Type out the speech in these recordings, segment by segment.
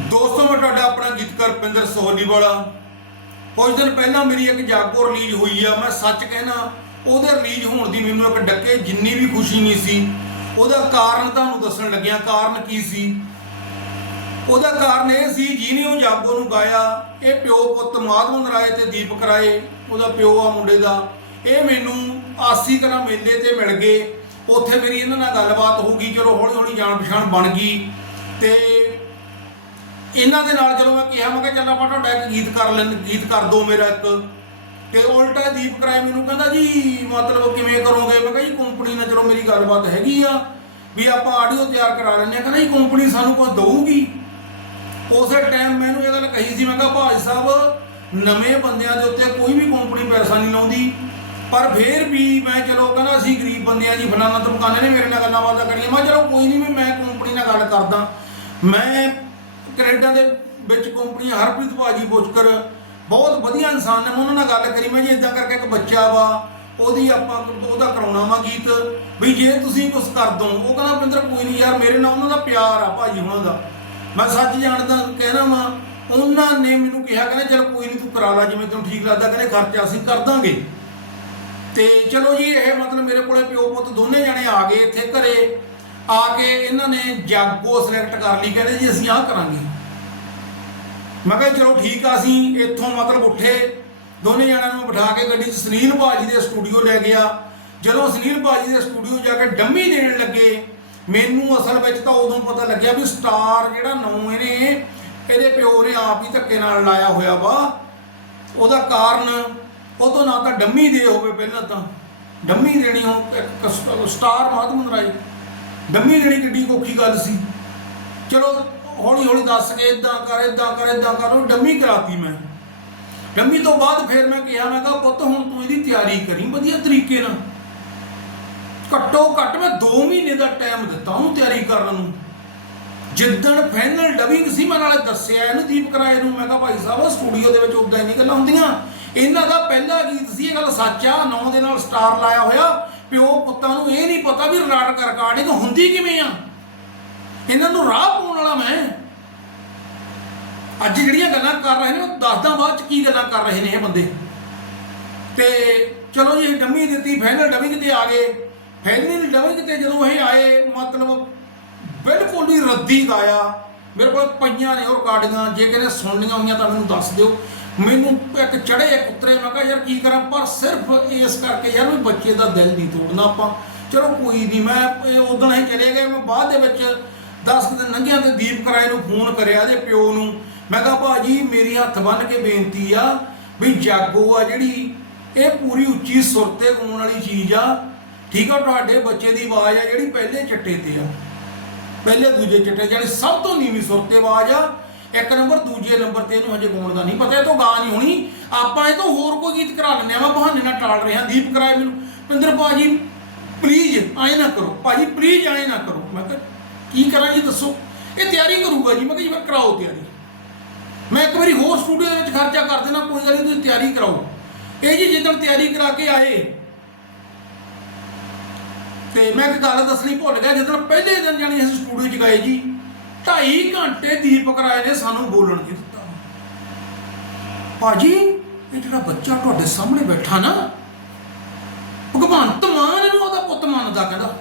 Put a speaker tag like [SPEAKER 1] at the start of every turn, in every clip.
[SPEAKER 1] ਦੋਸਤੋ, ਮੈਂ ਤੁਹਾਡਾ ਆਪਣਾ ਗੀਤਕਾਰ ਪਿੰਦਰ ਸੋਹਲੀ ਵਾਲਾ ਕੁਝ ਦਿਨ ਪਹਿਲਾਂ ਮੇਰੀ ਇੱਕ ਜਾਗੋ ਰਿਲੀਜ਼ ਹੋਈ ਆ। ਮੈਂ ਸੱਚ ਕਹਿਣਾ, ਉਹਦੇ ਰਿਲੀਜ਼ ਹੋਣ ਦੀ ਮੈਨੂੰ ਇੱਕ ਡੱਕੇ ਜਿੰਨੀ ਵੀ ਖੁਸ਼ੀ ਨਹੀਂ ਸੀ। ਉਹਦਾ ਕਾਰਨ ਤੁਹਾਨੂੰ ਦੱਸਣ ਲੱਗਿਆ, ਕਾਰਨ ਕੀ ਸੀ? ਉਹਦਾ ਕਾਰਨ ਇਹ ਸੀ, ਜਿਹਨੇ ਉਹ ਜਾਗੋ ਨੂੰ ਗਾਇਆ, ਇਹ ਪਿਓ ਪੁੱਤ ਮਾਧਵਨ ਰਾਏ ਤੇ ਦੀਪਕ ਰਾਏ, ਉਹਦਾ ਪਿਓ ਆ ਮੁੰਡੇ ਦਾ। ਇਹ ਮੈਨੂੰ ਆਸੀ ਕਲਾ ਮੇਲੇ ਤੇ ਮਿਲ ਗਏ। ਉੱਥੇ ਮੇਰੀ ਇਹਨਾਂ ਨਾਲ ਗੱਲਬਾਤ ਹੋ ਗਈ, ਚਲੋ ਹੌਲੀ ਹੌਲੀ ਜਾਣ ਪਛਾਣ ਬਣ ਗਈ। ਤੇ ਇਹਨਾਂ ਦੇ ਨਾਲ ਜਦੋਂ ਮੈਂ ਕਿਹਾ ਮੈਂ ਕਿਹਾ ਚੱਲ ਆਪਾਂ ਤੁਹਾਡਾ ਇੱਕ ਗੀਤ ਕਰ ਲੈਣ, ਗੀਤ ਕਰ ਦੋ ਮੇਰਾ ਇੱਕ। ਤੇ ਉਲਟਾ ਦੀਪ ਕਰਾਏ ਮੈਨੂੰ ਕਹਿੰਦਾ, ਜੀ, ਮਤਲਬ ਕਿਵੇਂ ਕਰੋਗੇ? ਮੈਂ ਕਿਹਾ, ਜੀ ਕੰਪਨੀ ਨਾਲ ਚਲੋ ਮੇਰੀ ਗੱਲਬਾਤ ਹੈਗੀ ਆ, ਵੀ ਆਪਾਂ ਆਡੀਓ ਤਿਆਰ ਕਰਾ ਲੈਂਦੇ ਆ ਕਹਿੰਦਾ, ਜੀ ਕੰਪਨੀ ਸਾਨੂੰ ਕੁਝ ਦਊਗੀ। ਉਸੇ ਟਾਈਮ ਮੈਨੂੰ ਇਹ ਗੱਲ ਕਹੀ ਸੀ, ਮੈਂ ਕਿਹਾ ਭਾਜ ਸਾਹਿਬ, ਨਵੇਂ ਬੰਦਿਆਂ ਦੇ ਉੱਤੇ ਕੋਈ ਵੀ ਕੰਪਨੀ ਪੈਸਾ ਨਹੀਂ ਲਾਉਂਦੀ। ਪਰ ਫੇਰ ਵੀ ਮੈਂ ਚਲੋ ਕਹਿੰਦਾ, ਅਸੀਂ ਗਰੀਬ ਬੰਦਿਆਂ ਜੀ ਫਲਾਣਾ ਦੁਕਾਨੇ ਨੇ ਮੇਰੇ ਨਾਲ ਗੱਲਾਂ ਬਾਤਾਂ ਕਰੀਆਂ ਮੈਂ ਕਿਹਾ, ਚਲੋ ਕੋਈ ਨਹੀਂ ਵੀ ਮੈਂ ਕੰਪਨੀ ਨਾਲ ਗੱਲ ਕਰਦਾ। ਮੈਂ ਕੈਨੇਡਾ ਦੇ ਵਿੱਚ ਕੰਪਨੀ ਹਰਪ੍ਰੀਤ ਭਾਜੀ ਬੁਚਕਰ ਬਹੁਤ ਵਧੀਆ ਇਨਸਾਨ ਨੇ, ਮੈਂ ਉਹਨਾਂ ਨਾਲ ਗੱਲ ਕਰੀ, ਮੈਂ ਜੀ ਇਦਾਂ ਕਰਕੇ ਇੱਕ ਬੱਚਾ ਵਾ, ਉਹਦੀ ਆਪਾਂ ਉਹਦਾ ਕਰਾਉਣਾ ਵਾ ਗੀਤ। ਵੀ ਜੇ ਤੁਸੀਂ ਕੁਝ ਕਰ ਦੋ ਉਹ ਕਹਿੰਦਾ ਪਿੰਦਰ ਕੋਈ ਨਹੀਂ ਯਾਰ, ਮੇਰੇ ਨਾਲ ਉਹਨਾਂ ਦਾ ਪਿਆਰ ਆ ਭਾਜੀ ਉਹਨਾਂ ਦਾ। ਮੈਂ ਸੱਚ ਜਾਣਦਾ, ਕਹਿਣਾ ਵਾ, ਉਹਨਾਂ ਨੇ ਮੈਨੂੰ ਕਿਹਾ, ਕਹਿੰਦੇ ਚਲ ਕੋਈ ਨਹੀਂ ਤੂੰ ਕਰਾ ਲੈ, ਜਿਵੇਂ ਤੈਨੂੰ ਠੀਕ ਲੱਗਦਾ, ਕਹਿੰਦੇ ਖਰਚਾ ਅਸੀਂ ਕਰ ਦਾਂਗੇ। ਤੇ ਚਲੋ ਜੀ, ਇਹ ਮਤਲਬ ਮੇਰੇ ਕੋਲੇ ਪਿਓ ਪੁੱਤ ਦੋਨੇ ਜਣੇ ਆ ਗਏ ਇੱਥੇ ਘਰੇ। ਆ ਕੇ ਇਹਨਾਂ ਨੇ ਜਾਗੋ ਸਿਲੈਕਟ ਕਰ ਲਈ, ਕਹਿੰਦੇ ਜੀ ਅਸੀਂ ਆਹ ਕਰਾਂਗੇ। ਮੈਂ ਕਿਹਾ ਚਲੋ ਠੀਕ ਆ, ਅਸੀਂ ਇੱਥੋਂ ਮਤਲਬ ਉੱਠੇ, ਦੋਨੇ ਜਣਿਆਂ ਨੂੰ ਬਿਠਾ ਕੇ ਗੱਡੀ 'ਚ ਸੁਨੀਲ ਬਾਜੀ ਦੇ ਸਟੂਡੀਓ ਲੈ ਗਿਆ। ਜਦੋਂ ਸੁਨੀਲ ਬਾਜੀ ਦੇ ਸਟੂਡੀਓ ਜਾ ਕੇ ਡੰਮੀ ਦੇਣ ਲੱਗੇ, ਮੈਨੂੰ ਅਸਲ ਵਿੱਚ ਤਾਂ ਉਦੋਂ ਪਤਾ ਲੱਗਿਆ ਵੀ ਸਟਾਰ ਜਿਹੜਾ ਨਾਮ ਇਹਨੇ, ਇਹਦੇ ਪਿਓ ਨੇ ਆਪ ਹੀ ਧੱਕੇ ਨਾਲ ਲਾਇਆ ਹੋਇਆ ਵਾ। ਉਹਦਾ ਕਾਰਨ, ਉਹ ਤੋਂ ਨਾ ਤਾਂ ਡੰਮੀ ਦੇ ਹੋਵੇ ਪਹਿਲਾਂ ਤਾਂ। ਡੰਮੀ ਦੇਣੀ ਹੋ ਸਟਾਰ ਮਾਧਵਨ ਰਾਏ। ਡੰਮੀ ਦੇਣੀ ਕਿੱਡੀ ਔਖੀ ਗੱਲ ਸੀ। ਚਲੋ ਹੌਲੀ ਹੌਲੀ ਦੱਸ ਕੇ ਇਦਾਂ ਕਰ ਇਦਾਂ ਕਰ ਇਦਾਂ ਕਰ ਉਹ ਡੰਮੀ ਕਰਾਤੀ ਮੈਂ। ਡੰਮੀ ਤੋਂ ਬਾਅਦ ਫਿਰ ਮੈਂ ਕਿਹਾ ਮੈਂ ਕਿਹਾ, ਪੁੱਤ, ਹੁਣ ਤੂੰ ਇਹਦੀ ਤਿਆਰੀ ਕਰੀ ਵਧੀਆ ਤਰੀਕੇ ਨਾਲ। ਘੱਟੋ ਘੱਟ ਮੈਂ 2 ਮਹੀਨੇ ਦਾ ਟਾਈਮ ਦਿੱਤਾ ਉਹਨੂੰ ਤਿਆਰੀ ਕਰਨ ਨੂੰ। ਜਿੱਦਣ ਫਾਈਨਲ ਡਬਿੰਗ ਸੀ, ਮੈਂ ਨਾਲੇ ਦੱਸਿਆ ਇਹਨੂੰ ਦੀਪ ਕਰਾਏ ਨੂੰ। ਮੈਂ ਕਿਹਾ, ਭਾਈ ਸਾਹਿਬ ਸਟੂਡੀਓ ਦੇ ਵਿੱਚ ਉਦਾਂ ਹੀ ਨਹੀਂ ਗੱਲਾਂ ਹੁੰਦੀਆਂ। ਇਹਨਾਂ ਦਾ ਪਹਿਲਾ ਗੀਤ ਸੀ, ਇਹ ਗੱਲ ਸੱਚ ਆ, ਨੌ ਦੇ ਨਾਲ ਸਟਾਰ ਲਾਇਆ ਹੋਇਆ। ਪਿਓ ਪੁੱਤਾਂ ਨੂੰ ਇਹ ਨਹੀਂ ਪਤਾ ਵੀ ਰਿਕਾਰਡ ਰਿਕਾਰਡਿੰਗ ਹੁੰਦੀ ਕਿਵੇਂ ਆ। ਇਹਨਾਂ ਨੂੰ ਰਾਹ ਪਾਉਣ ਵਾਲਾ ਮੈਂ। ਅੱਜ ਜਿਹੜੀਆਂ ਗੱਲਾਂ ਕਰ ਰਹੇ ਨੇ, ਉਹ ਦੱਸਦਾ ਬਾਅਦ ਚ ਕੀ ਗੱਲਾਂ ਕਰ ਰਹੇ ਨੇ ਇਹ ਬੰਦੇ। ਤੇ ਚਲੋ ਜੀ ਡੰਮੀ ਦਿੱਤੀ, ਫਾਈਨਲ ਡਬਿੰਗ ਤੇ ਆ ਗਏ। ਫਾਈਨਲ ਡਬਿੰਗ ਤੇ ਜਦੋਂ ਇਹ ਆਏ, ਮਤਲਬ ਬਿਲਕੁਲ ਹੀ ਰੱਦੀ ਗਾਇਆ ਮੇਰੇ ਕੋਲ ਪਈਆਂ ਨੇ ਉਹ ਰਿਕਾਰਡਿੰਗਾਂ ਜੇ ਕਿਤੇ ਸੁਣਨੀਆਂ ਹੋਈਆਂ ਤਾਂ ਮੈਨੂੰ ਦੱਸ ਦਿਓ। ਮੈਨੂੰ ਇੱਕ ਚੜੇ ਇੱਕ ਉਤਰੇ ਮੈਂ ਕਿਹਾ, ਯਾਰ ਕੀ ਕਰਾਂ? ਪਰ ਸਿਰਫ ਇਸ ਕਰਕੇ ਯਾਰ ਵੀ ਬੱਚੇ ਦਾ ਦਿਲ ਨਹੀਂ ਤੋੜਨਾ ਆਪਾਂ। ਚਲੋ ਕੋਈ ਨਹੀਂ, ਮੈਂ ਉਦੋਂ ਹੀ ਚਲੇ ਗਏ, ਮੈਂ ਬਾਅਦ ਦੇ ਵਿੱਚ 10 ਦਿਨ ਲੰਘਿਆ ਤੇ ਦੀਪ ਕਰਾਏ ਨੂੰ ਫੋਨ ਕਰਿਆ ਇਹਦੇ ਪਿਓ ਨੂੰ। ਮੈਂ ਕਿਹਾ, ਭਾਜੀ, ਮੇਰੀ ਹੱਥ ਬੰਨ ਕੇ ਬੇਨਤੀ ਆ ਵੀ ਜਾਗੋ ਆ ਜਿਹੜੀ, ਇਹ ਪੂਰੀ ਉੱਚੀ ਸੁਰ ਤੇ ਗਾਉਣ ਵਾਲੀ ਚੀਜ਼ ਆ। ਠੀਕ ਆ, ਤੁਹਾਡੇ ਬੱਚੇ ਦੀ ਆਵਾਜ਼ ਆ ਜਿਹੜੀ ਪਹਿਲੇ ਚੱਟੇ ਤੇ ਆ। ਪਹਿਲੇ ਦੂਜੇ ਚਿੱਟੇ, ਜਿਹੜੇ ਸਭ ਤੋਂ ਨੀਵੀਂ ਸੁਰ ਤੇ ਆਵਾਜ਼ ਆ। ਇੱਕ ਨੰਬਰ, ਦੂਜੇ ਨੰਬਰ ਤੇ ਇਹਨੂੰ ਹਜੇ ਗਾਉਣ ਦਾ ਨਹੀਂ ਪਤਾ, ਇਹ ਤੋਂ ਗਾ ਨਹੀਂ ਹੋਣੀ। ਆਪਾਂ ਇਹ ਤੋਂ ਹੋਰ ਕੋਈ ਗੀਤ ਕਰਾ ਲੈਂਦੇ ਆ ਮੈਂ ਬਹਾਨੇ ਨਾਲ ਟਾਲ ਰਿਹਾ, ਦੀਪ ਕਰਾਏ ਮੈਨੂੰ। ਪਿੰਦਰ ਭਾਜੀ ਪਲੀਜ਼ ਆਏ ਨਾ ਕਰੋ। ਭਾਜੀ ਪਲੀਜ਼ ਆਏ ਨਾ ਕਰੋ। ਮੈਂ ਕਿਹਾ, ਕੀ ਕਰਾਂ ਜੀ, ਦੱਸੋ। ਇਹ ਤਿਆਰੀ ਕਰੂਗਾ ਜੀ। ਮੈਂ ਕਿਹਾ ਜੀ, ਮੈਂ ਕਰਾਓ ਤਿਆਰੀ। ਮੈਂ ਇੱਕ ਵਾਰੀ ਹੋਰ ਸਟੂਡੀਓ ਦੇ ਵਿੱਚ ਖਰਚਾ ਕਰ ਦੇਣਾ, ਕੋਈ ਗੱਲ ਨਹੀਂ, ਤੁਸੀਂ ਤਿਆਰੀ ਕਰਾਓ। ਇਹ ਜੀ, ਜਿੱਦਣ ਤਿਆਰੀ ਕਰਾ ਕੇ ਆਏ, ਤੇ ਮੈਂ ਇੱਕ ਗੱਲ ਦੱਸਣੀ ਭੁੱਲ ਗਿਆ ਜਦੋਂ ਪਹਿਲੇ ਦਿਨ ਜਾਣੀ ਅਸੀਂ ਸਟੂਡੀਓ 'ਚ ਗਏ ਜੀ 2.5 ਘੰਟੇ ਦੀਪਕ ਰਾਏ ਨੇ ਸਾਨੂੰ ਬੋਲਣ ਨਹੀਂ ਦਿੱਤਾ। ਭਾਜੀ, ਇਹ ਜਿਹੜਾ ਬੱਚਾ ਤੁਹਾਡੇ ਸਾਹਮਣੇ ਬੈਠਾ ਨਾ, ਭਗਵੰਤ ਮਾਨ ਇਹਨੂੰ ਉਹਦਾ ਪੁੱਤ ਮੰਨਦਾ ਕਹਿੰਦਾ।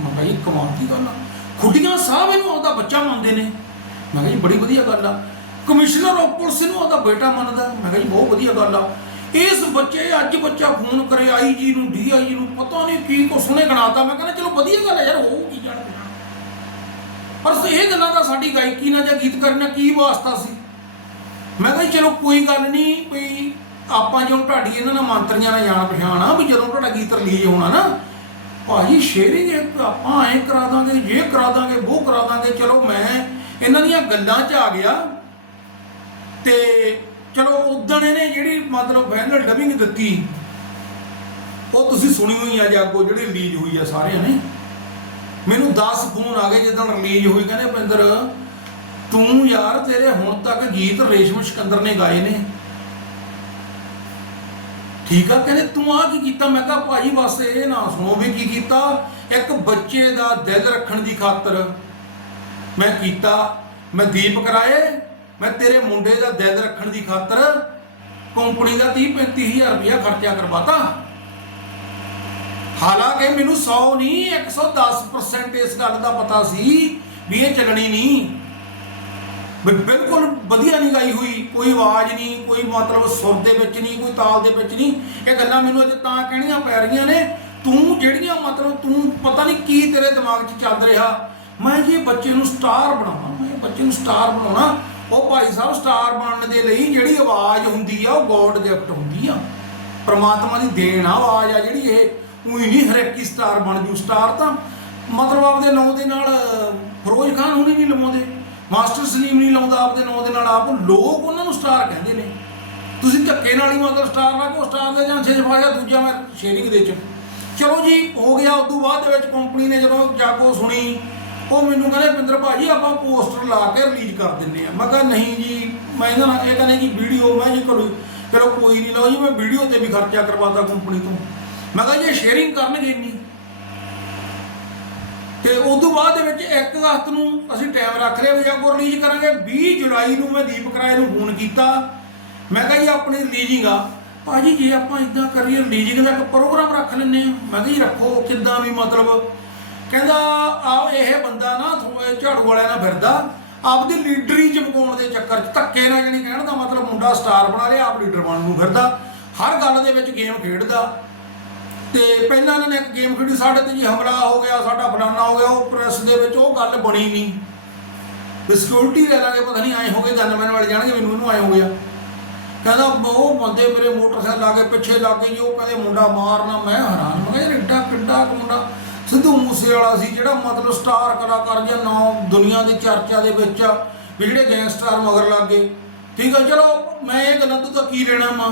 [SPEAKER 1] ਮੈਂ ਕਿਹਾ ਜੀ, ਕਮਾਲ ਦੀ ਗੱਲ ਆ। ਖੁੱਡੀਆਂ ਸਾਹਿਬ ਇਹਨੂੰ ਉਹਦਾ ਬੱਚਾ ਮੰਨਦੇ ਨੇ। ਮੈਂ ਕਿਹਾ ਜੀ, ਬੜੀ ਵਧੀਆ ਗੱਲ ਆ। ਕਮਿਸ਼ਨਰ ਆਫ ਪੁਲਿਸ ਨੂੰ ਉਹਦਾ ਬੇਟਾ ਮੰਨਦਾ। ਮੈਂ ਕਿਹਾ ਜੀ, ਬਹੁਤ ਵਧੀਆ ਗੱਲ ਆ। ਇਸ ਬੱਚੇ ਅੱਜ ਬੱਚਾ ਫੋਨ ਕਰੇ ਆਈਜੀ ਨੂੰ ਡੀਆਈਜੀ ਨੂੰ, ਪਤਾ ਨਹੀਂ ਕੀ ਕੋ ਸੁਣੇ ਗਣਾਤਾ। ਮੈਂ ਕਹਿੰਦਾ, ਚਲੋ ਵਧੀਆ ਗੱਲ ਹੈ ਯਾਰ ਹੋਊਗੀ ਜਾਣ ਕੇ ਪਰ ਇਹ ਗੱਲਾਂ ਦਾ ਸਾਡੀ ਗਾਇਕੀ ਨਾਲ ਜਾਂ ਗੀਤ ਨਾਲ ਕੀ ਵਾਸਤਾ ਸੀ? ਮੈਂ ਕਿਹਾ ਚਲੋ ਕੋਈ ਗੱਲ ਨਹੀਂ ਕੋਈ ਆਪਾਂ ਜਦੋਂ ਤੁਹਾਡੀ ਇਹਨਾਂ ਨਾਲ ਮੰਤਰੀਆਂ ਨਾਲ ਜਾਣ ਪਛਾਣ ਆ, ਵੀ ਜਦੋਂ ਤੁਹਾਡਾ ਗੀਤ ਰਿਲੀਜ਼ ਹੋਣਾ ਨਾ, ਭਾਜੀ ਸ਼ੇਅਰਿੰਗ ਇੱਕ ਆਪਾਂ ਐਂ ਕਰਾ ਦਾਂਗੇ ਇਹ ਕਰਾ ਦਾਂਗੇ, ਉਹ ਕਰਾ ਦਾਂਗੇ, ਚਲੋ ਮੈਂ ਇਹਨਾਂ ਦੀਆਂ ਗੱਲਾਂ 'ਚ ਆ ਗਿਆ। ਤੇ ਚਲੋ ਉਦਣ ਇਹਨੇ ਜਿਹੜੀ ਮਤਲਬ ਫਾਈਨਲ ਡਬਿੰਗ ਦਿੱਤੀ, ਉਹ ਤੁਸੀਂ ਸੁਣੀ ਹੋਈ ਆ ਜਾਗੋ ਜਿਹੜੀ ਰਿਲੀਜ਼ ਹੋਈ ਆ ਸਾਰਿਆਂ ਨੇ? ਮੈਨੂੰ 10 ਫੋਨ ਆ ਗਏ ਜਦੋਂ ਰਿਲੀਜ਼ ਹੋਈ, ਕਹਿੰਦੇ ਪਿੰਦਰ ਤੂੰ ਯਾਰ ਤੇਰੇ ਹੁਣ ਤੱਕ ਗੀਤ ਰੇਸ਼ਮ ਸਿਕੰਦਰ ਨੇ ਗਾਏ ਨੇ। ਠੀਕ ਆ, ਕਹਿੰਦੇ ਤੂੰ ਆ ਕੀ ਕੀਤਾ? ਮੈਂ ਕਿਹਾ ਭਾਜੀ ਬਸ ਇਹ ਨਾ ਸੁਣੋ ਵੀ ਕੀ ਕੀਤਾ। ਇੱਕ ਬੱਚੇ ਦਾ ਦਿਲ ਰੱਖਣ ਦੀ ਖਾਤਰ ਮੈਂ ਕੀਤਾ। ਮੈਂ ਦੀਪ ਕਰਾਏ, ਮੈਂ ਤੇਰੇ ਮੁੰਡੇ ਦਾ ਦਿਲ ਰੱਖਣ ਦੀ ਖਾਤਰ ਕੰਪਨੀ ਦਾ 30 35000 ਰੁਪਇਆ ਖਰਚਾ ਕਰਵਾਤਾ। ਹਾਲਾਂਕਿ ਮੈਨੂੰ 100 ਨਹੀਂ 110% ਇਸ ਗੱਲ ਦਾ ਪਤਾ ਸੀ ਵੀ ਇਹ ਚੱਲਣੀ ਨਹੀਂ। ਵੀ ਬਿਲਕੁਲ ਵਧੀਆ ਨਹੀਂ ਗਾਈ ਹੋਈ, ਕੋਈ ਆਵਾਜ਼ ਨਹੀਂ, ਕੋਈ ਮਤਲਬ ਸੁਰ ਦੇ ਵਿੱਚ ਨਹੀਂ, ਕੋਈ ਤਾਲ ਦੇ ਵਿੱਚ ਨਹੀਂ। ਇਹ ਗੱਲਾਂ ਮੈਨੂੰ ਅੱਜ ਤਾਂ ਕਹਿਣੀਆਂ ਪੈ ਰਹੀਆਂ ਨੇ। ਤੂੰ ਜਿਹੜੀਆਂ ਮਤਲਬ ਤੂੰ ਪਤਾ ਨਹੀਂ ਕੀ ਤੇਰੇ ਦਿਮਾਗ 'ਚ ਚੱਲ ਰਿਹਾ। ਮੈਂ ਜੀ ਇਹ ਬੱਚੇ ਨੂੰ ਸਟਾਰ ਬਣਾਉਣਾ, ਮੈਂ ਬੱਚੇ ਨੂੰ ਸਟਾਰ ਬਣਾਉਣਾ। ਉਹ ਭਾਈ ਸਾਹਿਬ ਸਟਾਰ ਬਣਨ ਦੇ ਲਈ ਜਿਹੜੀ ਆਵਾਜ਼ ਹੁੰਦੀ ਆ, ਉਹ ਗੋਡ ਗਿਫਟ ਹੁੰਦੀ ਆ। ਪ੍ਰਮਾਤਮਾ ਦੀ ਦੇਣ ਆ ਆਵਾਜ਼ ਆ ਜਿਹੜੀ ਇਹ। ਉਹੀ ਨਹੀਂ ਹਰੇਕ ਹੀ ਸਟਾਰ ਬਣ ਜੂ ਸਟਾਰ ਤਾਂ ਮਤਲਬ ਆਪਦੇ ਨਾਂ ਦੇ ਨਾਲ, ਫਰੋਜ਼ ਖਾਨ ਹੁਣੀ ਨਹੀਂ ਲਵਾਉਂਦੇ, ਮਾਸਟਰ ਸਲੀਮ ਨਹੀਂ ਲਾਉਂਦਾ ਆਪਦੇ ਨਾਂ ਦੇ ਨਾਲ, ਆਪ ਲੋਕ ਉਹਨਾਂ ਨੂੰ ਸਟਾਰ ਕਹਿੰਦੇ ਨੇ। ਤੁਸੀਂ ਧੱਕੇ ਨਾਲ ਹੀ ਮਤਲਬ ਸਟਾਰ ਲਾ ਸਟਾਰ ਦੇ ਜਾਂ ਛੇ ਪਾਇਆ ਦੂਜਾ ਮੈਂ ਸ਼ੇਅਰਿੰਗ ਦੇ ਚ ਚਲੋ ਜੀ, ਹੋ ਗਿਆ, ਉਸ ਤੋਂ ਬਾਅਦ ਦੇ ਵਿੱਚ ਕੰਪਨੀ ਨੇ ਜਦੋਂ ਜਾਗੋ ਸੁਣੀ, ਉਹ ਮੈਨੂੰ ਕਹਿੰਦੇ, ਪਿੰਦਰ ਭਾਜੀ, ਆਪਾਂ ਪੋਸਟਰ ਲਾ ਕੇ ਰਿਲੀਜ਼ ਕਰ ਦਿੰਦੇ ਆ ਮੈਂ ਕਿਹਾ, ਨਹੀਂ ਜੀ, ਮੈਂ ਇਹਨਾਂ ਨਾਲ ਇਹ ਕਹਿੰਦੇ ਜੀ ਵੀਡੀਓ, ਮੈਂ ਜੀ ਕਰੋ ਚਲੋ ਕੋਈ ਨਹੀਂ, ਲਓ ਜੀ, ਮੈਂ ਵੀਡੀਓ ਤੇ ਵੀ ਖਰਚਾ ਕਰਵਾਤਾ ਕੰਪਨੀ ਤੋਂ। ਮੈਂ ਕਿਹਾ ਜੀ ਸ਼ੇਅਰਿੰਗ ਕਰਨਗੇ ਇੰਨੀ ਤੇ ਉਸ ਤੋਂ ਬਾਅਦ ਦੇ ਵਿੱਚ 1 ਅਗਸਤ ਨੂੰ ਅਸੀਂ ਟਾਈਮ ਰੱਖ ਲਿਆ ਵੀ ਜਾਗੋ ਰਿਲੀਜ਼ ਕਰਾਂਗੇ। 20 ਜੁਲਾਈ ਨੂੰ ਮੈਂ ਦੀਪ ਕਰਾਏ ਨੂੰ ਫੋਨ ਕੀਤਾ। ਮੈਂ ਕਿਹਾ ਜੀ, ਆਪਣੀ ਰਿਲੀਜ਼ਿੰਗ ਆ। ਭਾਜੀ, ਜੇ ਆਪਾਂ ਇਦਾਂ ਕਰੀਏ ਰਿਲੀਜ਼ਿੰਗ ਦਾ ਇੱਕ ਪ੍ਰੋਗਰਾਮ ਰੱਖ ਲੈਂਦੇ ਆ ਮੈਂ ਕਿਹਾ ਜੀ, ਰੱਖੋ, ਕਿੱਦਾਂ ਵੀ ਮਤਲਬ। ਕਹਿੰਦਾ ਆ ਇਹ ਬੰਦਾ ਨਾ ਝਾੜੂ ਵਾਲਿਆਂ ਨਾਲ ਫਿਰਦਾ। ਆਪਦੀ ਲੀਡਰੀ ਚਮਕਾਉਣ ਦੇ ਚੱਕਰ 'ਚ ਧੱਕੇ ਨਾਲ ਜਾਣੀ ਕਹਿਣ ਦਾ ਮਤਲਬ ਮੁੰਡਾ ਸਟਾਰ ਬਣਾ ਲਿਆ ਆਪ ਲੀਡਰ ਬਣਨ ਨੂੰ ਫਿਰਦਾ। ਹਰ ਗੱਲ ਦੇ ਵਿੱਚ ਗੇਮ ਖੇਡਦਾ। ਤੇ ਪਹਿਲਾਂ ਇਹਨਾਂ ਨੇ ਇੱਕ ਗੇਮ ਖੇਡੀ, ਸਾਡੇ ਤੇ ਜੀ ਹਮਲਾ ਹੋ ਗਿਆ, ਸਾਡਾ ਫਲਾਨਾ ਹੋ ਗਿਆ, ਉਹ ਪ੍ਰੈਸ ਦੇ ਵਿੱਚ ਉਹ ਗੱਲ ਬਣੀ ਨਹੀਂ। ਵੀ ਸਿਕਿਉਰਿਟੀ ਲੈ ਲਾਂਗੇ, ਪਤਾ ਨਹੀਂ ਆਏ ਹੋਗੇ ਗਨਮੈਨ ਵਾਲੇ ਜਾਣਗੇ ਮੈਨੂੰ ਇਹਨੂੰ ਆਏ ਹੋ ਗਿਆ ਕਹਿੰਦਾ, ਉਹ ਬੰਦੇ ਮੇਰੇ ਮੋਟਰਸਾਈਕਲ ਲਾ ਕੇ ਪਿੱਛੇ ਲੱਗ ਗਏ ਜੀ, ਉਹ ਕਹਿੰਦੇ ਮੁੰਡਾ ਮਾਰਨਾ, ਮੈਂ ਹੈਰਾਨ, ਮੈਂ ਕਿਹਾ ਯਾਰ ਕਿੱਡਾ ਮੁੰਡਾ। ਸਿੱਧੂ ਮੂਸੇ ਵਾਲਾ ਸੀ, ਜਿਹੜਾ ਮਤਲਬ ਸਟਾਰ ਕਲਾਕਾਰ ਜਾਂ ਨਾਮ ਦੁਨੀਆ ਦੀ ਚਰਚਾ ਦੇ ਵਿੱਚ ਆ, ਵੀ ਜਿਹੜੇ ਗੈਂਗਸਟਰ ਮਗਰ ਲੱਗ ਗਏ। ਠੀਕ ਆ, ਚਲੋ, ਮੈਂ ਇਹ ਗੱਲਾਂ ਤੋਂ ਤਾਂ ਕੀ ਲੈਣਾ ਮਾਂ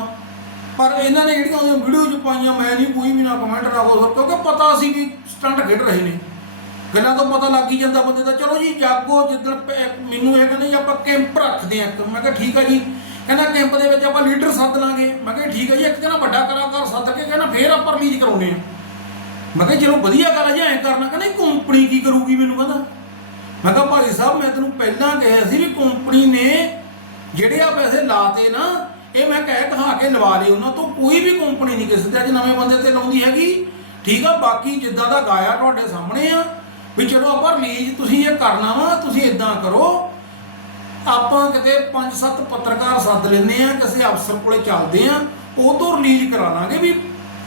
[SPEAKER 1] ਪਰ ਇਹਨਾਂ ਨੇ ਜਿਹੜੀਆਂ ਉਹਦੀਆਂ ਵੀਡੀਓ ਚ ਪਾਈਆਂ, ਮੈਂ ਨਹੀਂ, ਕੋਈ ਵੀ ਨਾ ਕਮੈਂਟ ਨਾ ਕੋਈ ਕਿਉਂਕਿ ਪਤਾ ਸੀ ਵੀ ਸਟੰਟ ਖੇਡ ਰਹੇ ਨੇ। ਗੱਲਾਂ ਤੋਂ ਪਤਾ ਲੱਗ ਹੀ ਜਾਂਦਾ ਬੰਦੇ ਦਾ। ਚਲੋ ਜੀ, ਜਾਗੋ, ਜਿੱਦਣ ਮੈਨੂੰ ਇਹ ਕਹਿੰਦੇ ਜੀ, ਆਪਾਂ ਕੈਂਪ ਰੱਖਦੇ ਆ ਇੱਕ। ਮੈਂ ਕਿਹਾ ਠੀਕ ਆ ਜੀ। ਕਹਿੰਦਾ ਕੈਂਪ ਦੇ ਵਿੱਚ ਆਪਾਂ ਲੀਡਰ ਸੱਦ ਲਾਂਗੇ। ਮੈਂ ਕਿਹਾ ਠੀਕ ਆ ਜੀ, ਇੱਕ ਕਹਿੰਦਾ ਵੱਡਾ ਕਲਾਕਾਰ ਸੱਦ ਕੇ ਕਹਿੰਦਾ ਫੇਰ ਆਪਾਂ ਰਿਲੀਜ਼ ਕਰਾਉਣੇ ਆ ਮੈਂ ਕਿਹਾ ਚਲੋ ਵਧੀਆ ਗੱਲ ਹੈ ਜੀ, ਐਂ ਕਰਨਾ। ਕਹਿੰਦਾ ਕੰਪਨੀ ਕੀ ਕਰੂਗੀ ਮੈਨੂੰ ਕਹਿੰਦਾ। ਮੈਂ ਕਿਹਾ ਭਾਈ ਸਾਹਿਬ, ਮੈਂ ਤੈਨੂੰ ਪਹਿਲਾਂ ਕਿਹਾ ਸੀ ਵੀ ਕੰਪਨੀ ਨੇ ਜਿਹੜੇ ਆ ਪੈਸੇ ਲਾਤੇ ਨਾ ਇਹ ਮੈਂ ਕਹਿ ਕਹਾ ਕੇ ਲਵਾ ਲਏ ਉਹਨਾਂ ਤੋਂ, ਕੋਈ ਵੀ ਕੰਪਨੀ ਨਹੀਂ ਕਿਸੇ ਤੇ, ਅੱਜ ਨਵੇਂ ਬੰਦੇ ਤੇ ਲਾਉਂਦੀ ਹੈਗੀ। ਠੀਕ ਆ, ਬਾਕੀ ਜਿੱਦਾਂ ਦਾ ਗਾਇਆ ਤੁਹਾਡੇ ਸਾਹਮਣੇ ਆ, ਵੀ ਚਲੋ ਆਪਾਂ ਰਿਲੀਜ਼ ਤੁਸੀਂ ਇਹ ਕਰਨਾ ਵਾ, ਤੁਸੀਂ ਇਦਾਂ ਕਰੋ। ਆਪਾਂ ਕਿਤੇ 5-7 ਪੱਤਰਕਾਰ ਸੱਦ ਲੈਂਦੇ ਆ, ਕਿਸੇ ਅਫਸਰ ਕੋਲੇ ਚੱਲਦੇ ਆ, ਉਹ ਤੋਂ ਰਿਲੀਜ਼ ਕਰਾ ਲਾਂਗੇ ਵੀ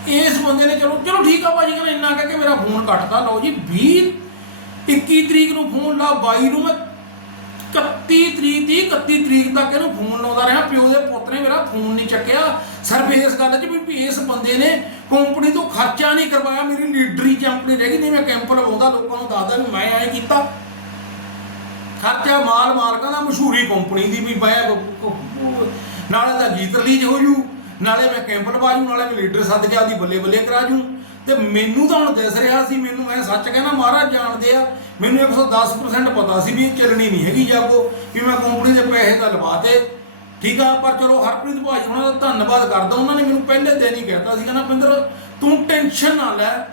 [SPEAKER 1] ਇਸ ਬੰਦੇ ਨੇ ਚਲੋ ਚਲੋ ਠੀਕ ਆ ਭਾਜੀ, ਕਹਿੰਦਾ ਇੰਨਾ ਕਹਿ ਕੇ ਮੇਰਾ ਫੋਨ ਕੱਟਦਾ ਲਓ ਜੀ 20 21 ਤਰੀਕ ਨੂੰ ਫੋਨ ਲਾ 22 ਨੂੰ ਮੈਂ 31 ਤਰੀਕ ਦੀ 31 ਤਰੀਕ ਤੱਕ ਇਹਨੂੰ ਫੋਨ ਲਾਉਂਦਾ ਰਿਹਾ ਪਿਓ ਦੇ ਪੁੱਤ ਨੇ ਮੇਰਾ ਫੋਨ ਨਹੀਂ ਚੱਕਿਆ। ਸਿਰਫ ਇਸ ਗੱਲ 'ਚ ਵੀ ਇਸ ਬੰਦੇ ਨੇ ਕੰਪਨੀ ਤੋਂ ਖਰਚਾ ਨਹੀਂ ਕਰਵਾਇਆ। ਮੇਰੀ ਲੀਡਰੀ ਕੰਪਨੀ ਰਹਿ ਗਈ। ਨਹੀਂ, ਮੈਂ ਕੈਂਪ ਲਵਾਉਂਦਾ, ਲੋਕਾਂ ਨੂੰ ਦੱਸਦਾ ਵੀ ਮੈਂ ਐਂ ਕੀਤਾ। ਖਰਚਾ ਮਾਲ ਮਾਲਕਾਂ ਦਾ ਮਸ਼ਹੂਰੀ ਕੰਪਨੀ ਦੀ ਵੀ ਮੈਂ ਨਾਲੇ ਦਾ ਗੀਤ ਰਿਲੀਜ਼ ਹੋ ਜੂ। ਨਾਲੇ ਮੈਂ ਕੈਂਪ ਲਵਾ ਜੂ। ਨਾਲੇ ਮੈਂ ਲੀਡਰ ਸੱਦ ਕੇ ਆਦੀ ਬੱਲੇ ਬੱਲੇ ਕਰਾ ਜੂ। ਤੇ ਮੈਨੂੰ ਤਾਂ ਹੁਣ ਦਿਸ ਰਿਹਾ ਸੀ, ਮੈਨੂੰ ਮੈਂ ਸੱਚ ਕਹਿੰਦਾ ਮਹਾਰਾਜ ਜਾਣਦੇ ਆ ਮੈਨੂੰ 110% ਪਤਾ ਸੀ ਵੀ ਇਹ ਚੱਲਣੀ ਨਹੀਂ ਹੈਗੀ ਜਾਗੋ, ਵੀ ਮੈਂ ਕੰਪਨੀ ਦੇ ਪੈਸੇ ਤਾਂ ਲਵਾਤੇ। ਠੀਕ ਆ, ਪਰ ਚਲੋ ਹਰਪ੍ਰੀਤ ਭਾਜੀ ਉਹਨਾਂ ਦਾ ਧੰਨਵਾਦ ਕਰਦਾ, ਉਹਨਾਂ ਨੇ ਮੈਨੂੰ ਪਹਿਲੇ ਦਿਨ ਹੀ ਕਹਿਤਾ ਸੀ ਕਹਿੰਦਾ ਪਿੰਦਰ ਤੂੰ ਟੈਨਸ਼ਨ ਨਾ ਲੈ।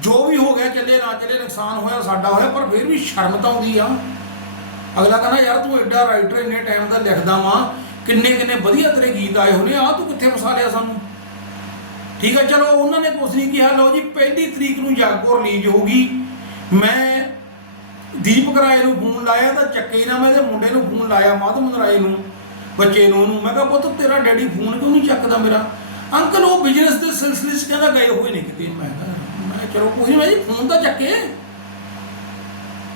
[SPEAKER 1] ਜੋ ਵੀ ਹੋ ਗਿਆ, ਚੱਲੇ ਨਾ ਚੱਲੇ, ਨੁਕਸਾਨ ਹੋਇਆ, ਸਾਡਾ ਹੋਇਆ, ਪਰ ਫਿਰ ਵੀ ਸ਼ਰਮ ਤਾਂ ਆਉਂਦੀ ਆ। ਅਗਲਾ ਕਹਿੰਦਾ, ਯਾਰ ਤੂੰ ਐਡਾ ਰਾਈਟਰ ਇੰਨੇ ਟਾਈਮ ਦਾ ਲਿਖਦਾ ਵਾਂ, ਕਿੰਨੇ ਕਿੰਨੇ ਵਧੀਆ ਤੇਰੇ ਗੀਤ ਆਏ ਹੋਣੇ ਆ ਤੂੰ ਕਿੱਥੇ ਫਸਾ ਲਿਆ ਸਾਨੂੰ? ਠੀਕ ਆ, ਚਲੋ ਉਹਨਾਂ ਨੇ ਕੁਛ ਨਹੀਂ ਕਿਹਾ। ਲਓ ਜੀ, ਪਹਿਲੀ ਤਰੀਕ ਨੂੰ ਜਾਗੋ ਰਿਲੀਜ਼ ਹੋਊਗੀ। ਮੈਂ ਦੀਪਕ ਰਾਏ ਨੂੰ ਫੋਨ ਲਾਇਆ ਤਾਂ ਚੱਕੇ ਨਾ ਮੈਂ ਇਹਦੇ ਮੁੰਡੇ ਨੂੰ ਫੋਨ ਲਾਇਆ ਮਾਧਵਨ ਰਾਏ ਨੂੰ, ਬੱਚੇ ਨੂੰ ਉਹਨੂੰ। ਮੈਂ ਕਿਹਾ, ਪੁੱਤ, ਤੇਰਾ ਡੈਡੀ ਫੋਨ ਕਿਉਂ ਨਹੀਂ ਚੱਕਦਾ ਮੇਰਾ? ਅੰਕਲ, ਉਹ ਬਿਜ਼ਨਸ ਦੇ ਸਿਲਸਿਲੇ 'ਚ ਕਹਿੰਦਾ ਗਏ ਹੋਏ ਨੇ ਕਿਤੇ। ਮੈਂ ਮੈਂ ਚਲੋ ਕੋਈ ਨਹੀਂ ਭਾਈ, ਫੋਨ ਤਾਂ ਚੱਕੇ।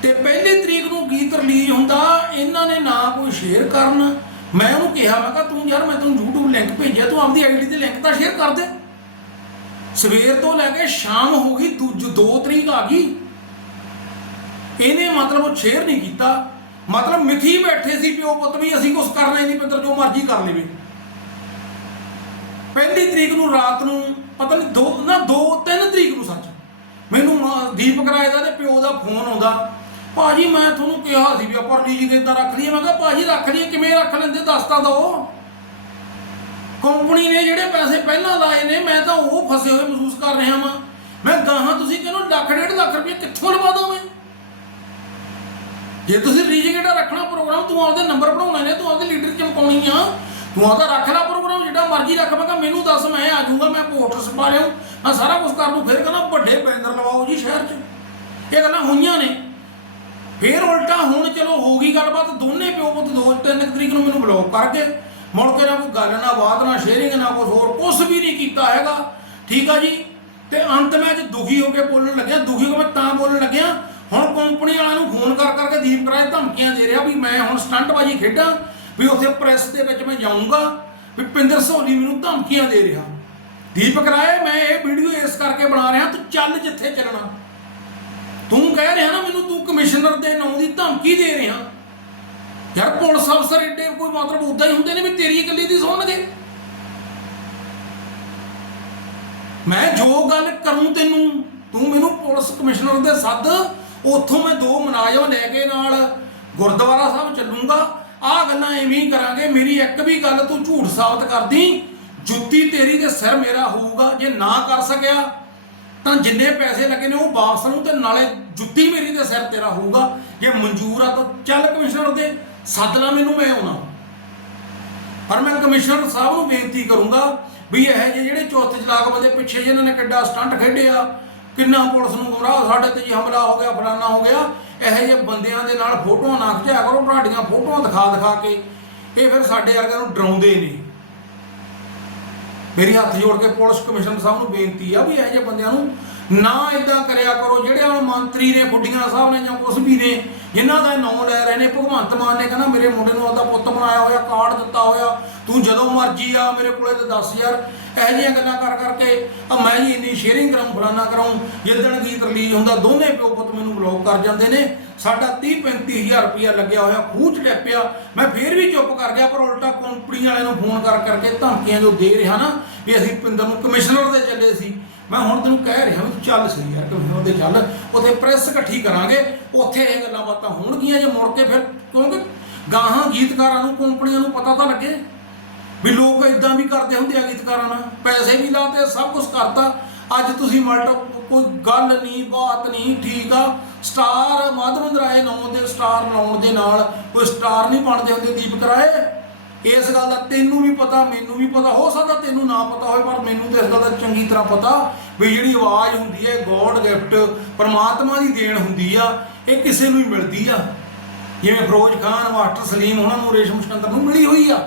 [SPEAKER 1] ਤੇ ਪਹਿਲੀ ਤਰੀਕ ਨੂੰ ਗੀਤ ਰਿਲੀਜ਼ ਹੁੰਦਾ, ਇਹਨਾਂ ਨੇ ਨਾ ਕੋਈ ਸ਼ੇਅਰ ਕਰਨ। ਮੈਂ ਉਹਨੂੰ ਕਿਹਾ, ਮੈਂ ਕਿਹਾ, ਤੂੰ ਯਾਰ, ਮੈਂ ਤੈਨੂੰ YouTube ਲਿੰਕ ਭੇਜਿਆ, ਤੂੰ ਆਪਦੀ ਆਈਡੀ ਤੇ ਲਿੰਕ ਤਾਂ ਸ਼ੇਅਰ ਕਰ ਦੇ। ਸਵੇਰ ਤੋਂ ਲੈ ਕੇ ਸ਼ਾਮ ਹੋ ਗਈ, ਦੂਜ 2 ਤਰੀਕ ਆ ਗਈ। ਇਹਨੇ ਮਤਲਬ ਉਹ ਸ਼ੇਅਰ ਨਹੀਂ ਕੀਤਾ। ਮਤਲਬ ਮਿੱਥੀ ਬੈਠੇ ਸੀ ਪਿਓ ਪੁੱਤ ਵੀ, ਅਸੀਂ ਕੁਝ ਕਰਨਾ ਹੀ ਨਹੀਂ ਪਿੱਤਰ ਜੋ ਮਰਜ਼ੀ ਕਰ ਲਵੇ। ਪਹਿਲੀ ਤਰੀਕ ਨੂੰ ਰਾਤ ਨੂੰ, ਪਤਾ ਨਹੀਂ ਦੋ, ਨਾ ਦੋ, ਤਿੰਨ ਤਰੀਕ ਨੂੰ ਸੱਚ। ਮੈਨੂੰ ਮਾਂ- ਦੀਪਕ ਰਾਏ ਦਾ ਤੇ ਪਿਓ ਦਾ ਫੋਨ ਆਉਂਦਾ। ਭਾਜੀ, ਮੈਂ ਤੁਹਾਨੂੰ ਕਿਹਾ ਸੀ ਵੀ ਆਪਾਂ ਰਿਲੀਜ਼ ਕਿੱਦਾਂ ਰੱਖ ਲਈਏ। ਮੈਂ ਕਿਹਾ, ਭਾਜੀ, ਰੱਖ ਲਈਏ, ਕਿਵੇਂ ਰੱਖ ਲੈਂਦੇ? ਦੱਸ ਤਾਂ ਦਿਓ ਕੰਪਨੀ ਨੇ ਜਿਹੜੇ ਪੈਸੇ ਪਹਿਲਾਂ ਲਾਏ ਨੇ, ਮੈਂ ਤਾਂ ਉਹ ਫਸੇ ਹੋਏ ਮਹਿਸੂਸ ਕਰ ਰਿਹਾ ਵਾਂ। ਮੈਂ ਗਾਹਾਂ ਤੁਸੀਂ ਕਹਿੰਦੇ ਲੱਖ, ਡੇਢ ਲੱਖ ਰੁਪਏ ਕਿੱਥੋਂ ਲਵਾ ਦਾਂ ਮੈਂ
[SPEAKER 2] ਜੇ ਤੁਸੀਂ ਰੀਜਨੇਟਰ ਰੱਖਣਾ ਪ੍ਰੋਗਰਾਮ ਤੂੰ ਆਪਦੇ ਨੰਬਰ ਬਣਾਉਣੇ ਨੇ, ਤੂੰ ਆਪਦੇ ਲੀਡਰ ਚਮਕਾਉਣੀ ਆ। ਤੂੰ ਆਪਦਾ ਰੱਖ ਲੈ ਪ੍ਰੋਗਰਾਮ ਜਿਹੜਾ ਮਰਜ਼ੀ ਰੱਖ, ਮੈਂ ਕਿਹਾ ਮੈਨੂੰ ਦੱਸ, ਮੈਂ ਆ ਜਾਊਂਗਾ, ਮੈਂ ਪੋਸਟਰ ਛਪਾ ਲਿਆਉਂ ਮੈਂ ਸਾਰਾ ਕੁਝ ਕਰ ਲੂੰ ਫਿਰ ਕਹਿੰਦਾ ਵੱਡੇ ਬੈਨਰ ਲਵਾਓ ਜੀ ਸ਼ਹਿਰ 'ਚ। ਇਹ ਗੱਲਾਂ ਹੋਈਆਂ ਨੇ। ਫੇਰ ਉਲਟਾ ਹੁਣ ਚਲੋ ਹੋ ਗਈ ਗੱਲਬਾਤ, ਦੋਨੇ ਪਿਓ ਪੁੱਤ ਦੋ, ਤਿੰਨ ਕੁ ਤਰੀਕ ਨੂੰ ਮੈਨੂੰ ਬਲੌਕ ਕਰਕੇ ਮੁੜ ਕੇ ਨਾ ਕੋਈ ਗੱਲ, ਨਾ ਬਾਤ, ਨਾ ਸ਼ੇਅਰਿੰਗ ਨਾ ਕੁਝ ਹੋਰ ਕੁਝ ਵੀ ਨਹੀਂ ਕੀਤਾ ਹੈਗਾ। ਠੀਕ ਆ ਜੀ? ਤੇ ਅੰਤ ਮੈਂ ਅੱਜ ਦੁਖੀ ਹੋ ਕੇ ਬੋਲਣ ਲੱਗਿਆ, ਦੁਖੀ ਹੋ ਕੇ ਮੈਂ ਤਾਂ ਬੋਲਣ ਲੱਗਿਆ। ਹੁਣ ਕੰਪਨੀ ਵਾਲਿਆਂ ਨੂੰ ਫੋਨ ਕਰ ਕਰਕੇ ਦੀਪ ਕਰਾਏ ਧਮਕੀਆਂ ਦੇ ਰਿਹਾ ਵੀ ਮੈਂ ਹੁਣ ਸਟੰਟਬਾਜੀ ਖੇਡਾਂ, ਵੀ ਉੱਥੇ ਪ੍ਰੈਸ ਦੇ ਵਿੱਚ ਮੈਂ ਜਾਊਂਗਾ, ਵੀ ਪਿੰਦਰ ਸੋਨੀ ਮੈਨੂੰ ਧਮਕੀਆਂ ਦੇ ਰਿਹਾ। ਦੀਪਕ ਰਾਏ ਮੈਂ ਇਹ ਵੀਡੀਓ ਇਸ ਕਰਕੇ ਬਣਾ ਰਿਹਾ, ਤੂੰ ਚੱਲ ਜਿੱਥੇ ਚੱਲਣਾ। ਤੂੰ ਕਹਿ ਰਿਹਾ ਨਾ ਮੈਨੂੰ, ਤੂੰ ਕਮਿਸ਼ਨਰ ਦੇ ਨਾਂ ਦੀ ਧਮਕੀ ਦੇ ਰਿਹਾ। ਯਾਰ ਪੁਲਿਸ ਅਫਸਰ ਏਡੇ ਕੋਈ ਮਤਲਬ ਉਦਾਂ ਹੀ ਹੁੰਦੇ ਨੇ ਵੀ ਤੇਰੀ ਇਕੱਲੀ ਦੀ ਸੁਣਨਗੇ ਮੈਂ ਜੋ ਗੱਲ ਕਰੂੰ ਤੈਨੂੰ, ਤੂੰ ਮੈਨੂੰ ਪੁਲਿਸ ਕਮਿਸ਼ਨਰ ਦੇ ਸੱਦ ਉੱਥੋਂ ਮੈਂ ਦੋ ਮੁਲਾਜ਼ਮ ਲੈ ਕੇ ਨਾਲ ਗੁਰਦੁਆਰਾ ਸਾਹਿਬ ਚੱਲੂੰਗਾ। ਆਹ ਗੱਲਾਂ ਐਵੇਂ ਹੀ ਕਰਾਂਗੇ, ਮੇਰੀ ਇੱਕ ਵੀ ਗੱਲ ਤੂੰ ਝੂਠ ਸਾਬਤ ਕਰਦੀ, ਜੁੱਤੀ ਤੇਰੀ ਦੇ ਸਿਰ ਮੇਰਾ ਹੋਊਗਾ, ਜੇ ਨਾ ਕਰ ਸਕਿਆ, ਤਾਂ ਜਿੰਨੇ ਪੈਸੇ ਲੱਗੇ ਨੇ ਉਹ ਵਾਪਸ ਨੂੰ ਤੇ ਨਾਲੇ ਜੁੱਤੀ ਮੇਰੀ ਦੇ ਸਿਰ ਤੇਰਾ ਹੋਊਗਾ। ਜੇ ਮਨਜ਼ੂਰ ਆ ਤਾਂ ਚੱਲ ਕਮਿਸ਼ਨਰ ਦੇ, ਸੱਦ ਲਾ ਮੈਨੂੰ, ਮੈਂ ਆਉਣਾ। ਪਰ ਮੈਂ ਕਮਿਸ਼ਨਰ ਸਾਹਿਬ ਨੂੰ ਬੇਨਤੀ ਕਰੂੰਗਾ ਵੀ ਇਹ ਜਿਹੇ ਜਿਹੜੇ ਚੌਥੇ ਚਲਾਕ ਬੰਦੇ ਪਿੱਛੇ ਜਿਹਨਾਂ ਨੇ ਕਿੱਡਾ ਸਟੰਟ ਖੇਡਿਆ ਕਿੰਨਾ ਪੁਲਿਸ ਨੂੰ ਗੁੰਮਰਾਹ ਸਾਡੇ ਤੇ ਜੀ ਹਮਲਾ ਹੋ ਗਿਆ, ਫਲਾਨਾ ਹੋ ਗਿਆ। ਇਹੋ ਜਿਹੇ ਬੰਦਿਆਂ ਦੇ ਨਾਲ ਫੋਟੋਆਂ ਨਾ ਖਿਚਾਇਆ ਕਰੋ, ਤੁਹਾਡੀਆਂ ਫੋਟੋਆਂ ਦਿਖਾ ਦਿਖਾ ਕੇ। ਇਹ ਫਿਰ ਸਾਡੇ ਵਰਗਿਆਂ ਨੂੰ ਡਰਾਉਂਦੇ ਨੇ। ਮੇਰੀ ਹੱਥ ਜੋੜ ਕੇ ਪੁਲਿਸ ਕਮਿਸ਼ਨਰ ਸਾਹਿਬ ਨੂੰ ਬੇਨਤੀ ਆ ਵੀ ਇਹੋ ਜਿਹੇ ਬੰਦਿਆਂ ਨੂੰ ਨਾ ਇਦਾਂ ਕਰਿਆ ਕਰੋ, ਜਿਹੜੇ ਹੁਣ ਮੰਤਰੀ ਨੇ ਫੁੱਡੀਆਂ ਸਾਹਿਬ ਨੇ ਜਾਂ ਕੁਛ ਵੀ ਨੇ ਜਿਨ੍ਹਾਂ ਦਾ ਨਾਮ ਲੈ ਰਹੇ ਨੇ, ਭਗਵੰਤ ਮਾਨ ਨੇ ਕਹਿੰਦਾ, ਮੇਰੇ ਮੁੰਡੇ ਨੂੰ ਆਪਦਾ ਪੁੱਤ ਬਣਾਇਆ ਹੋਇਆ, ਕਾਰਡ ਦਿੱਤਾ ਹੋਇਆ, ਤੂੰ ਜਦੋਂ ਮਰਜ਼ੀ ਆ, ਮੇਰੇ ਕੋਲੇ ਤੇ 10000 ਇਹੋ ਜਿਹੀਆਂ ਗੱਲਾਂ ਕਰ ਕਰਕੇ, ਆ ਮੈਂ ਜੀ ਇੰਨੀ ਸ਼ੇਅਰਿੰਗ ਕਰਾਂ ਫਲਾਨਾ ਕਰਾਂ ਜਿੱਦਣ ਗੀਤ ਰਿਲੀਜ਼ ਹੁੰਦਾ, ਦੋਨੇ ਪਿਓ ਪੁੱਤ ਮੈਨੂੰ ਬਲੌਕ ਕਰ ਜਾਂਦੇ ਨੇ। ਸਾਡਾ 30 35000 ਰੁਪਇਆ ਲੱਗਿਆ ਹੋਇਆ, ਖੂਹ ਚ ਡੱਪਿਆ ਮੈਂ ਫੇਰ ਵੀ ਚੁੱਪ ਕਰ ਗਿਆ, ਪਰ ਉਲਟਾ ਕੰਪਨੀ ਵਾਲਿਆਂ ਨੂੰ ਫੋਨ ਕਰ ਕਰਕੇ ਧਮਕੀਆਂ ਜੋ ਦੇ ਰਿਹਾ ਨਾ, ਵੀ ਅਸੀਂ ਪਿੰਦਰ ਨੂੰ ਕਮਿਸ਼ਨਰ ਦੇ ਚੱਲੇ ਸੀ। ਮੈਂ ਹੁਣ ਤੈਨੂੰ ਕਹਿ ਰਿਹਾ ਵੀ ਤੂੰ ਚੱਲ ਸਹੀ ਯਾਰ ਕਮਿਸ਼ਨਰ ਉਹਦੇ ਚੱਲ, ਉੱਥੇ ਪ੍ਰੈਸ ਇਕੱਠੀ ਕਰਾਂਗੇ, ਉੱਥੇ ਇਹ ਗੱਲਾਂ ਬਾਤਾਂ ਹੋਣਗੀਆਂ ਜੇ ਮੁੜ ਕੇ ਫਿਰ, ਕਿਉਂਕਿ ਗਾਹਾਂ ਗੀਤਕਾਰਾਂ ਨੂੰ, ਕੰਪਨੀਆਂ ਨੂੰ ਪਤਾ ਤਾਂ ਲੱਗੇ ਵੀ ਲੋਕ ਇਦਾਂ ਵੀ ਕਰਦੇ ਹੁੰਦੇ ਆ ਗੀਤਕਾਰਾਂ ਨਾਲ। ਪੈਸੇ ਵੀ ਲਾਤੇ, ਸਭ ਕੁਝ ਕਰਤਾ। ਅੱਜ ਤੁਸੀਂ ਮਲਟ, ਕੋਈ ਗੱਲ ਨਹੀਂ, ਬਾਤ ਨਹੀਂ, ਠੀਕ ਆ। ਸਟਾਰ ਮਾਧਵਨ ਰਾਏ ਨਾਮ ਦੇ, ਸਟਾਰ ਲਾਉਣ ਦੇ ਨਾਲ, ਕੋਈ ਸਟਾਰ ਨਹੀਂ ਬਣਦੇ ਹੁੰਦੇ ਦੀਪਕ ਰਾਏ। ਇਸ ਗੱਲ ਦਾ ਤੈਨੂੰ ਵੀ ਪਤਾ, ਮੈਨੂੰ ਵੀ ਪਤਾ, ਹੋ ਸਕਦਾ ਤੈਨੂੰ ਨਾ ਪਤਾ ਹੋਵੇ, ਪਰ ਮੈਨੂੰ ਤੇ ਇਸ ਗੱਲ ਦਾ ਚੰਗੀ ਤਰ੍ਹਾਂ ਪਤਾ ਵੀ ਜਿਹੜੀ ਆਵਾਜ਼ ਹੁੰਦੀ ਹੈ ਗੋਡ ਗਿਫਟ ਪਰਮਾਤਮਾ ਦੀ ਦੇਣ ਹੁੰਦੀ ਆ, ਇਹ ਕਿਸੇ ਨੂੰ ਹੀ ਮਿਲਦੀ ਆ। ਜਿਵੇਂ ਫਿਰੋਜ਼ ਖਾਨ, ਮਾਸਟਰ ਸਲੀਮ ਉਹਨਾਂ ਨੂੰ ਰੇਸ਼ਮ ਸ਼ੰਕਰ ਨੂੰ ਮਿਲੀ ਹੋਈ ਆ।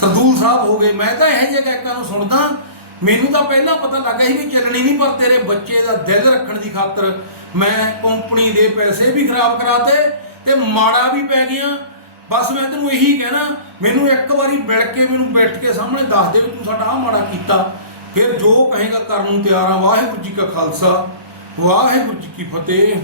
[SPEAKER 2] ਸਰਦੂਲ ਸਾਹਿਬ ਹੋ ਗਏ, ਮੈਂ ਤਾਂ ਇਹੋ ਜਿਹੇ ਗਾਇਕਾਂ ਨੂੰ ਸੁਣਦਾ, ਮੈਨੂੰ ਤਾਂ ਪਹਿਲਾਂ ਪਤਾ ਲੱਗਾ ਸੀ ਵੀ ਚੱਲਣੀ ਨਹੀਂ, ਪਰ ਤੇਰੇ ਬੱਚੇ ਦਾ ਦਿਲ ਰੱਖਣ ਦੀ ਖਾਤਰ ਮੈਂ ਕੰਪਨੀ ਦੇ ਪੈਸੇ ਵੀ ਖਰਾਬ ਕਰਾਤੇ ਤੇ ਮਾੜਾ ਵੀ ਪੈ ਗਿਆ। ਬਸ ਮੈਂ ਤੈਨੂੰ ਇਹੀ ਕਹਿਣਾ, ਮੈਨੂੰ ਇੱਕ ਵਾਰੀ ਮਿਲ ਕੇ ਮੈਨੂੰ ਬੈਠ ਕੇ ਸਾਹਮਣੇ ਦੱਸ ਦੇ ਵੀ ਤੂੰ ਸਾਡਾ ਆਹ ਮਾੜਾ ਕੀਤਾ। ਫਿਰ ਜੋ ਕਹੇਗਾ ਕਰਨ ਨੂੰ ਤਿਆਰ ਆ। ਵਾਹਿਗੁਰੂ ਜੀ ਕਾ ਖਾਲਸਾ, ਵਾਹਿਗੁਰੂ ਜੀ ਕੀ ਫਤਿਹ।